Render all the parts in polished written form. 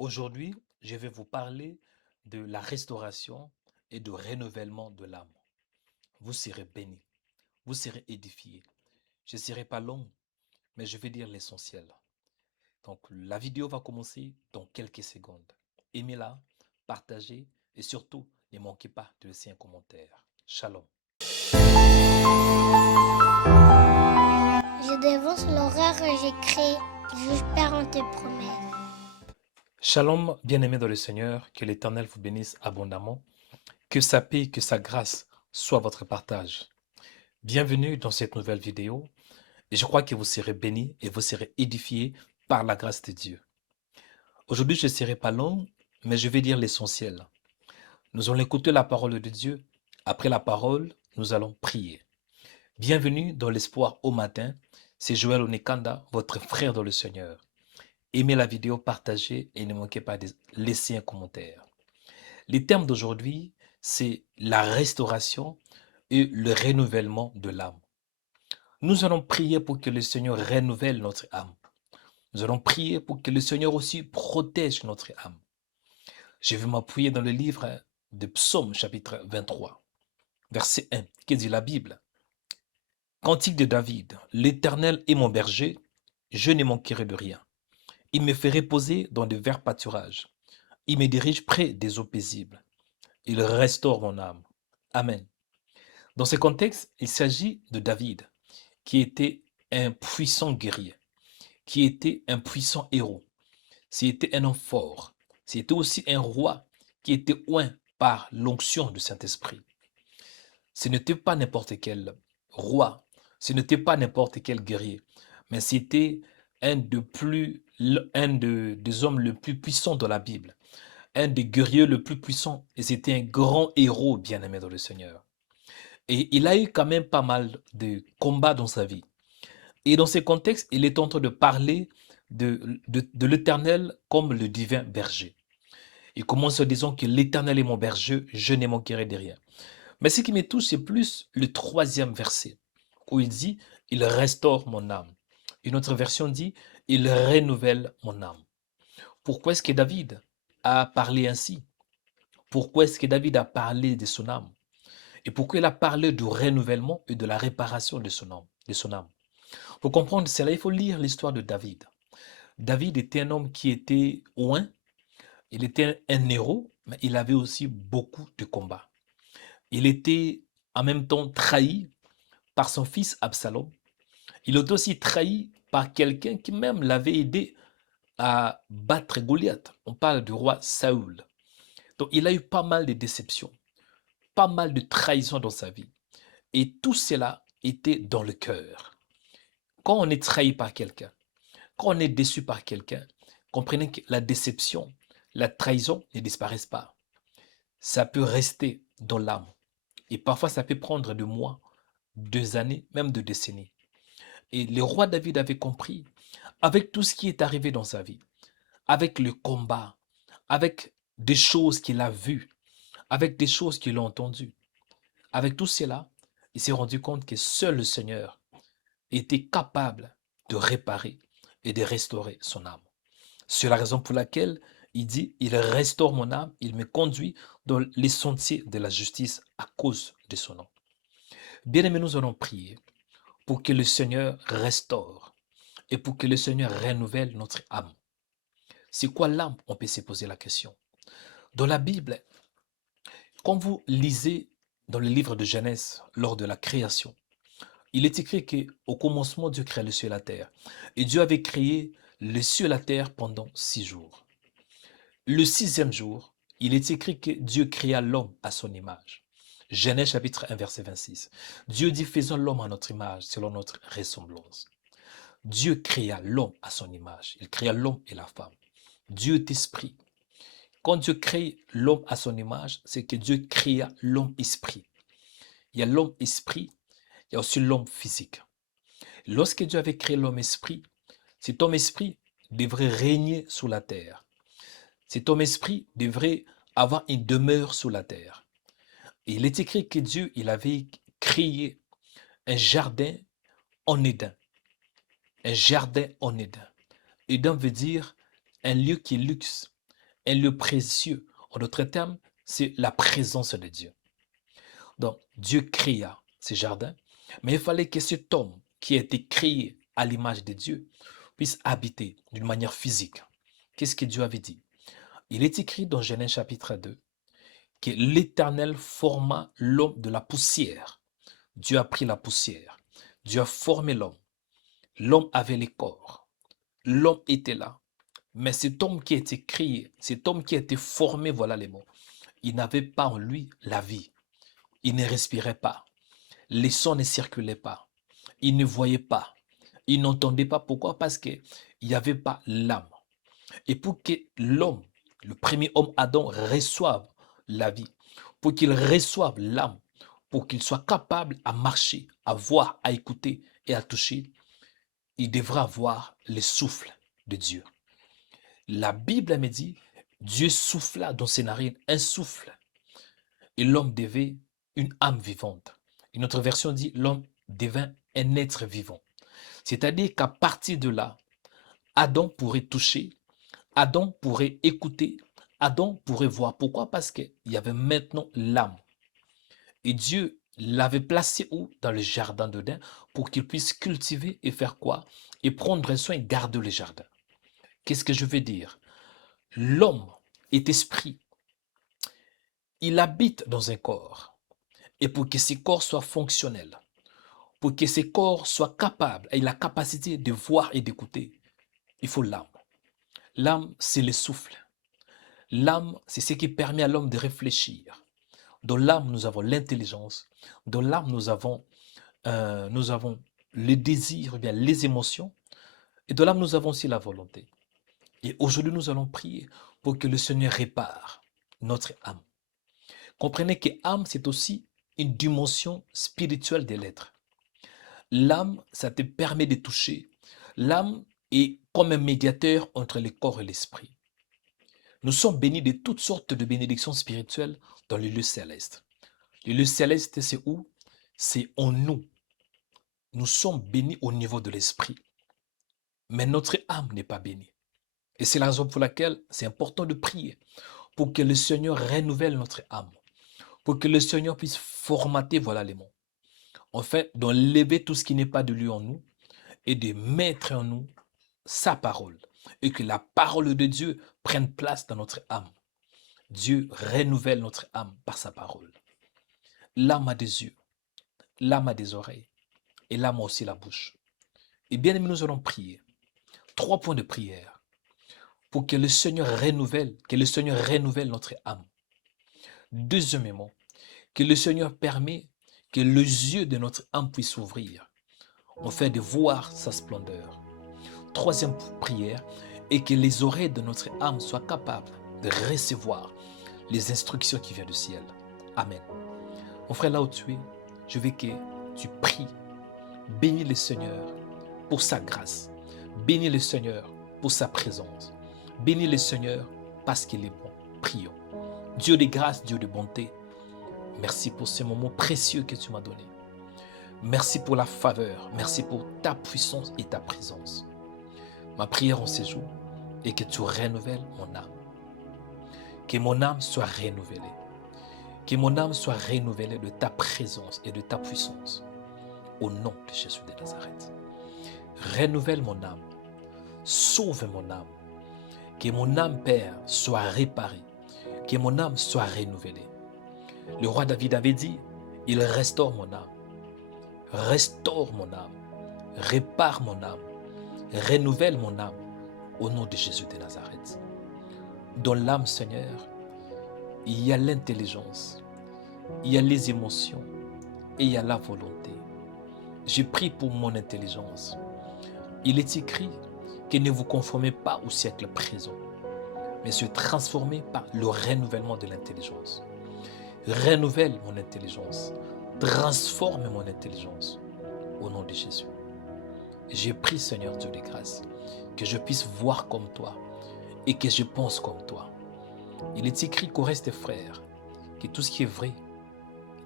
Aujourd'hui, je vais vous parler de la restauration et de renouvellement de l'âme. Vous serez bénis, vous serez édifiés. Je ne serai pas long, mais je vais dire l'essentiel. Donc, la vidéo va commencer dans quelques secondes. Aimez-la, partagez et surtout, ne manquez pas de laisser un commentaire. Shalom. Je dévance l'horreur que j'ai créée. J'espère en tes promesses. Shalom, bien-aimés dans le Seigneur, que l'Éternel vous bénisse abondamment, que sa paix, que sa grâce soient votre partage. Bienvenue dans cette nouvelle vidéo. Et je crois que vous serez bénis et vous serez édifiés par la grâce de Dieu. Aujourd'hui, je ne serai pas long, mais je vais dire l'essentiel. Nous allons écouter la parole de Dieu. Après la parole, nous allons prier. Bienvenue dans l'espoir au matin. C'est Joël Onekanda, votre frère dans le Seigneur. Aimez la vidéo, partagez et ne manquez pas de laisser un commentaire. Les termes d'aujourd'hui, c'est la restauration et le renouvellement de l'âme. Nous allons prier pour que le Seigneur renouvelle notre âme. Nous allons prier pour que le Seigneur aussi protège notre âme. Je vais m'appuyer dans le livre de Psaume chapitre 23, verset 1, qui dit la Bible. Cantique de David, l'Éternel est mon berger, je ne manquerai de rien. Il me fait reposer dans de verts pâturages. Il me dirige près des eaux paisibles. Il restaure mon âme. Amen. Dans ce contexte, il s'agit de David, qui était un puissant guerrier, qui était un puissant héros. C'était un homme fort. C'était aussi un roi qui était oint par l'onction du Saint-Esprit. Ce n'était pas n'importe quel roi, ce n'était pas n'importe quel guerrier, mais c'était des hommes le plus puissants de la Bible, un des guerriers le plus puissants, et c'était un grand héros bien-aimé dans le Seigneur. Et il a eu quand même pas mal de combats dans sa vie. Et dans ce contexte, il est en train de parler de l'Éternel comme le divin berger. Il commence en disant que l'Éternel est mon berger, je ne manquerai de rien. Mais ce qui me touche, c'est plus le troisième verset, où il dit, il restaure mon âme. Une autre version dit, il renouvelle mon âme. Pourquoi est-ce que David a parlé ainsi? Pourquoi est-ce que David a parlé de son âme? Et pourquoi il a parlé du renouvellement et de la réparation de son âme? Pour comprendre cela, il faut lire l'histoire de David. David était un homme qui était oint, il était un héros, mais il avait aussi beaucoup de combats. Il était en même temps trahi par son fils Absalom. Il était aussi trahi par quelqu'un qui même l'avait aidé à battre Goliath. On parle du roi Saoul. Donc il a eu pas mal de déceptions, pas mal de trahisons dans sa vie. Et tout cela était dans le cœur. Quand on est trahi par quelqu'un, quand on est déçu par quelqu'un, comprenez que la déception, la trahison ne disparaissent pas. Ça peut rester dans l'âme. Et parfois, ça peut prendre 2 mois, 2 années, même 2 décennies. Et le roi David avait compris, avec tout ce qui est arrivé dans sa vie, avec le combat, avec des choses qu'il a vues, avec des choses qu'il a entendues, avec tout cela, il s'est rendu compte que seul le Seigneur était capable de réparer et de restaurer son âme. C'est la raison pour laquelle il dit, il restaure mon âme, il me conduit dans les sentiers de la justice à cause de son nom. Bien-aimés, nous allons prier pour que le Seigneur restaure et pour que le Seigneur renouvelle notre âme. C'est quoi l'âme? On peut se poser la question. Dans la Bible, quand vous lisez dans le livre de Genèse, lors de la création, il est écrit qu'au commencement, Dieu créa le ciel et la terre. Et Dieu avait créé le ciel et la terre pendant 6 jours. Le sixième jour, il est écrit que Dieu créa l'homme à son image. Genèse chapitre 1, verset 26. Dieu dit, faisons l'homme à notre image, selon notre ressemblance. Dieu créa l'homme à son image. Il créa l'homme et la femme. Dieu est esprit. Quand Dieu crée l'homme à son image, c'est que Dieu créa l'homme esprit. Il y a l'homme esprit, il y a aussi l'homme physique. Lorsque Dieu avait créé l'homme esprit, cet homme esprit devrait régner sur la terre. Cet homme esprit devrait avoir une demeure sur la terre. Et il est écrit que Dieu, il avait créé un jardin en Éden. Un jardin en Éden. Éden veut dire un lieu qui est luxe, Un lieu précieux. En d'autres termes, c'est la présence de Dieu. Donc, Dieu créa ces jardins, mais il fallait que cet homme qui a été créé à l'image de Dieu puisse habiter d'une manière physique. Qu'est-ce que Dieu avait dit? Il est écrit dans Genèse chapitre 2 que l'Éternel forma l'homme de la poussière. Dieu a pris la poussière. Dieu a formé l'homme. L'homme avait les corps. L'homme était là. Mais cet homme qui a été créé, cet homme qui a été formé, voilà les mots, il n'avait pas en lui la vie. Il ne respirait pas. Les sons ne circulaient pas. Il ne voyait pas. Il n'entendait pas. Pourquoi? Parce qu'il n'y avait pas l'âme. Et pour que l'homme, le premier homme Adam, reçoive la vie, pour qu'il reçoive l'âme, pour qu'il soit capable à marcher, à voir, à écouter et à toucher, il devra avoir le souffle de Dieu. La Bible me dit, Dieu souffla dans ses narines un souffle et l'homme devait une âme vivante. Une autre version dit, l'homme devint un être vivant. C'est-à-dire qu'à partir de là, Adam pourrait toucher, Adam pourrait écouter, Adam pourrait voir. Pourquoi? Parce qu'il y avait maintenant l'âme. Et Dieu l'avait placé où? Dans le jardin d'Éden pour qu'il puisse cultiver et faire quoi? Et prendre soin et garder le jardin. Qu'est-ce que je veux dire? L'homme est esprit. Il habite dans un corps. Et pour que ce corps soit fonctionnel, pour que ce corps soit capable, et la capacité de voir et d'écouter, il faut l'âme. L'âme, c'est le souffle. L'âme, c'est ce qui permet à l'homme de réfléchir. Dans l'âme, nous avons l'intelligence. Dans l'âme, nous avons le désir, bien les émotions. Et dans l'âme, nous avons aussi la volonté. Et aujourd'hui, nous allons prier pour que le Seigneur répare notre âme. Comprenez que âme, c'est aussi une dimension spirituelle de l'être. L'âme, ça te permet de toucher. L'âme est comme un médiateur entre le corps et l'esprit. Nous sommes bénis de toutes sortes de bénédictions spirituelles dans le lieu céleste. Le lieu céleste, c'est où? C'est en nous. Nous sommes bénis au niveau de l'esprit. Mais notre âme n'est pas bénie. Et c'est la raison pour laquelle c'est important de prier pour que le Seigneur renouvelle notre âme. Pour que le Seigneur puisse formater, voilà les mots. En fait, d'enlever tout ce qui n'est pas de lui en nous et de mettre en nous sa parole. Et que la parole de Dieu prenne place dans notre âme. Dieu renouvelle notre âme par sa parole. L'âme a des yeux, l'âme a des oreilles et l'âme a aussi la bouche. Et bien aimés, nous allons prier. 3 points de prière pour que le Seigneur renouvelle notre âme. Deuxièmement, que le Seigneur permet que les yeux de notre âme puissent s'ouvrir, afin de voir sa splendeur. Troisième prière, et que les oreilles de notre âme soient capables de recevoir les instructions qui viennent du ciel. Amen. Mon frère, là où tu es, je veux que tu pries. Bénis le Seigneur pour sa grâce. Bénis le Seigneur pour sa présence. Bénis le Seigneur parce qu'il est bon. Prions. Dieu de grâce, Dieu de bonté, merci pour ce moment précieux que tu m'as donné. Merci pour la faveur. Merci pour ta puissance et ta présence. Ma prière en ces jours est que tu renouvelles mon âme. Que mon âme soit renouvelée. Que mon âme soit renouvelée de ta présence et de ta puissance. Au nom de Jésus de Nazareth. Renouvelle mon âme. Sauve mon âme. Que mon âme, Père, soit réparée. Que mon âme soit renouvelée. Le roi David avait dit, il restaure mon âme. Restaure mon âme. Répare mon âme. Renouvelle mon âme. Au nom de Jésus de Nazareth. Dans l'âme, Seigneur, il y a l'intelligence, il y a les émotions et il y a la volonté. Je prie pour mon intelligence. Il est écrit que ne vous conformez pas au siècle présent, mais se transformez par le renouvellement de l'intelligence. Renouvelle mon intelligence. Transforme mon intelligence. Au nom de Jésus. J'ai prié, Seigneur Dieu de grâce, que je puisse voir comme toi et que je pense comme toi. Il est écrit qu'au reste des frères, que tout ce qui est vrai,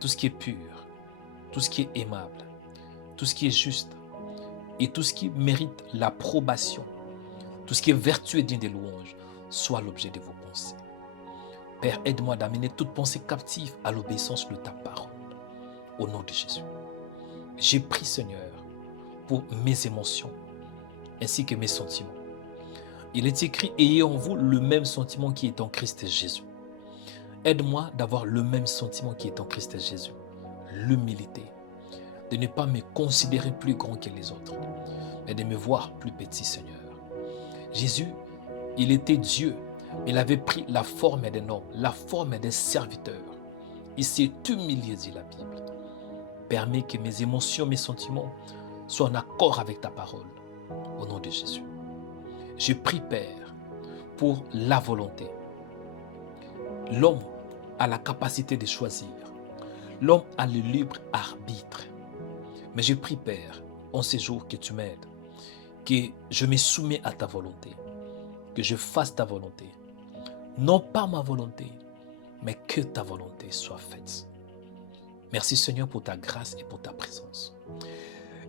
tout ce qui est pur, tout ce qui est aimable, tout ce qui est juste et tout ce qui mérite l'approbation, tout ce qui est vertueux et digne des louanges, soit l'objet de vos pensées. Père, aide-moi d'amener toute pensée captive à l'obéissance de ta parole. Au nom de Jésus. J'ai prié, Seigneur, pour mes émotions ainsi que mes sentiments. Il est écrit, ayez en vous le même sentiment qui est en Christ Jésus. Aide-moi d'avoir le même sentiment qui est en Christ Jésus. L'humilité. De ne pas me considérer plus grand que les autres, mais de me voir plus petit, Seigneur. Jésus, il était Dieu, mais il avait pris la forme d'un homme, la forme d'un serviteur. Il s'est humilié, dit la Bible. Permets que mes émotions, mes sentiments soient en accord avec ta parole. Au nom de Jésus. Je prie, Père, pour la volonté. L'homme a la capacité de choisir. L'homme a le libre arbitre. Mais je prie, Père, en ces jours que tu m'aides, que je me soumets à ta volonté, que je fasse ta volonté. Non pas ma volonté, mais que ta volonté soit faite. Merci, Seigneur, pour ta grâce et pour ta présence.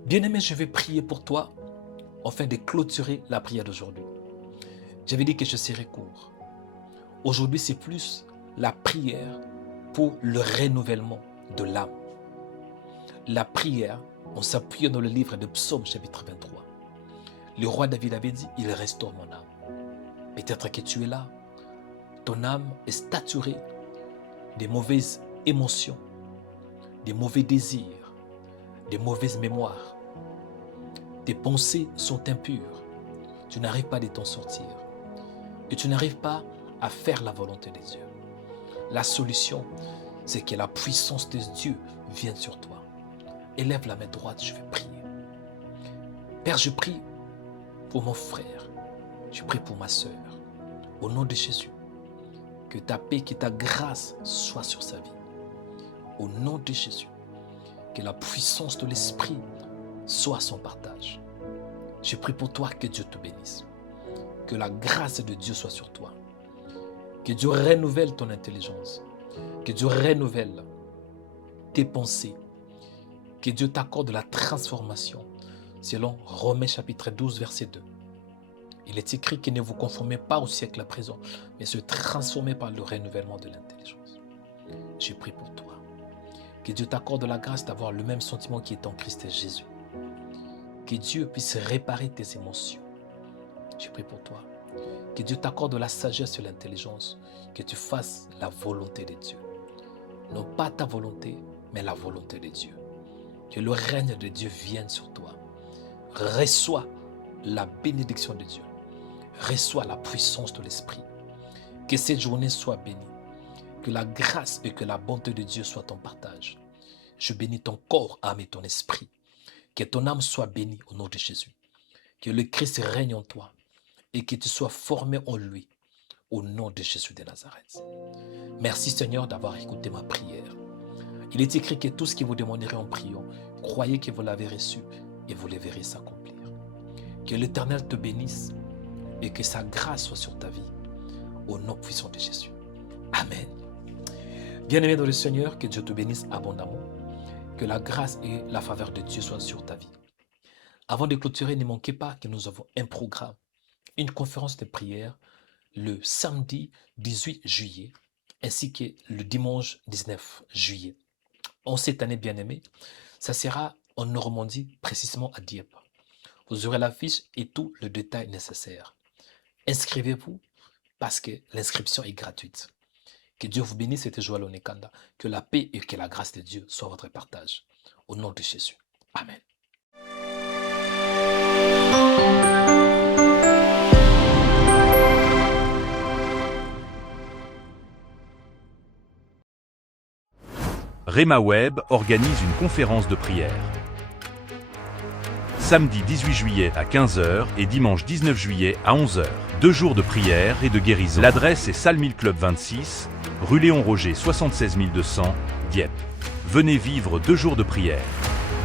Bien-aimé, je vais prier pour toi afin de clôturer la prière d'aujourd'hui. J'avais dit que je serais court. Aujourd'hui, c'est plus la prière pour le renouvellement de l'âme. La prière, on s'appuie dans le livre de Psaume chapitre 23. Le roi David avait dit, il restaure mon âme. Peut-être que tu es là, ton âme est saturée des mauvaises émotions, des mauvais désirs, des mauvaises mémoires. Tes pensées sont impures. Tu n'arrives pas de t'en sortir. Et tu n'arrives pas à faire la volonté de Dieu. La solution, c'est que la puissance de Dieu vienne sur toi. Élève la main droite, je vais prier. Père, je prie pour mon frère. Je prie pour ma sœur. Au nom de Jésus, que ta paix, que ta grâce soit sur sa vie. Au nom de Jésus, que la puissance de l'Esprit soit son partage. Je prie pour toi, que Dieu te bénisse. Que la grâce de Dieu soit sur toi. Que Dieu renouvelle ton intelligence. Que Dieu renouvelle tes pensées. Que Dieu t'accorde la transformation selon Romains chapitre 12 verset 2. Il est écrit que ne vous conformez pas au siècle à présent, mais se transformez par le renouvellement de l'intelligence. Je prie pour toi. Que Dieu t'accorde la grâce d'avoir le même sentiment qui est en Christ Jésus. Que Dieu puisse réparer tes émotions. Je prie pour toi. Que Dieu t'accorde la sagesse et l'intelligence. Que tu fasses la volonté de Dieu. Non pas ta volonté, mais la volonté de Dieu. Que le règne de Dieu vienne sur toi. Reçois la bénédiction de Dieu. Reçois la puissance de l'Esprit. Que cette journée soit bénie. Que la grâce et que la bonté de Dieu soient ton partage. Je bénis ton corps, âme et ton esprit. Que ton âme soit bénie au nom de Jésus. Que le Christ règne en toi et que tu sois formé en lui au nom de Jésus de Nazareth. Merci Seigneur d'avoir écouté ma prière. Il est écrit que tout ce que vous demanderez en priant, croyez que vous l'avez reçu et vous le verrez s'accomplir. Que l'Éternel te bénisse et que sa grâce soit sur ta vie au nom puissant de Jésus. Amen. Bien-aimé dans le Seigneur, que Dieu te bénisse abondamment. Que la grâce et la faveur de Dieu soient sur ta vie. Avant de clôturer, ne manquez pas que nous avons un programme, une conférence de prière le samedi 18 juillet ainsi que le dimanche 19 juillet. En cette année bien-aimée, ça sera en Normandie, précisément à Dieppe. Vous aurez la fiche et tout le détail nécessaire. Inscrivez-vous parce que l'inscription est gratuite. Que Dieu vous bénisse, c'était Joël Onekanda. Que la paix et que la grâce de Dieu soient votre partage. Au nom de Jésus. Amen. Rema Web organise une conférence de prière. Samedi 18 juillet à 15 h et dimanche 19 juillet à 11 h. 2 jours de prière et de guérison. L'adresse est Salle 1000 Club 26, rue Léon Roger 76 200, Dieppe. Venez vivre 2 jours de prière.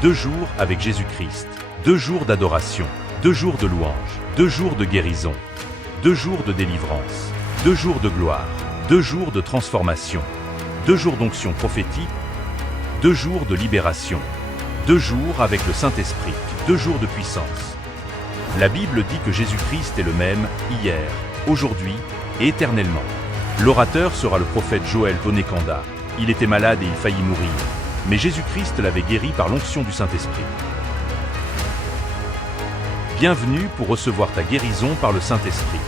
2 jours avec Jésus-Christ. 2 jours d'adoration. 2 jours de louange. 2 jours de guérison. 2 jours de délivrance. 2 jours de gloire. 2 jours de transformation. 2 jours d'onction prophétique. 2 jours de libération. 2 jours avec le Saint-Esprit. 2 jours de puissance. La Bible dit que Jésus-Christ est le même, hier, aujourd'hui et éternellement. L'orateur sera le prophète Joël Tonekanda. Il était malade et il faillit mourir. Mais Jésus-Christ l'avait guéri par l'onction du Saint-Esprit. Bienvenue pour recevoir ta guérison par le Saint-Esprit.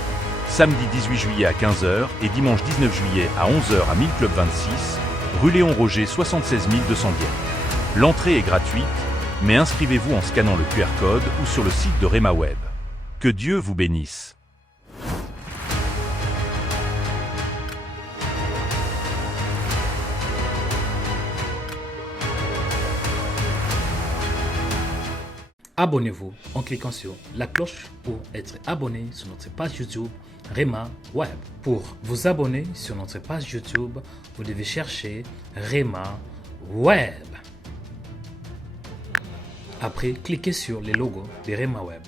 Samedi 18 juillet à 15h et dimanche 19 juillet à 11h à 1000 Club 26, rue Léon Roger 76 200 Dieppe. L'entrée est gratuite, mais inscrivez-vous en scannant le QR code ou sur le site de Rema Web. Que Dieu vous bénisse. Abonnez-vous en cliquant sur la cloche pour être abonné sur notre page YouTube Rema Web. Pour vous abonner sur notre page YouTube, vous devez chercher Rema Web. Après, cliquez sur le logo de Rema Web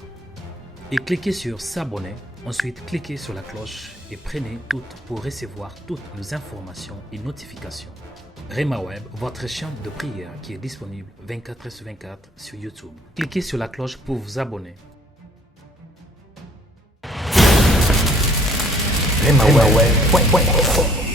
et cliquez sur s'abonner. Ensuite, cliquez sur la cloche et prenez toutes pour recevoir toutes nos informations et notifications. Rema Web, votre chaîne de prière qui est disponible 24h/24 sur YouTube. Cliquez sur la cloche pour vous abonner. Rema Web.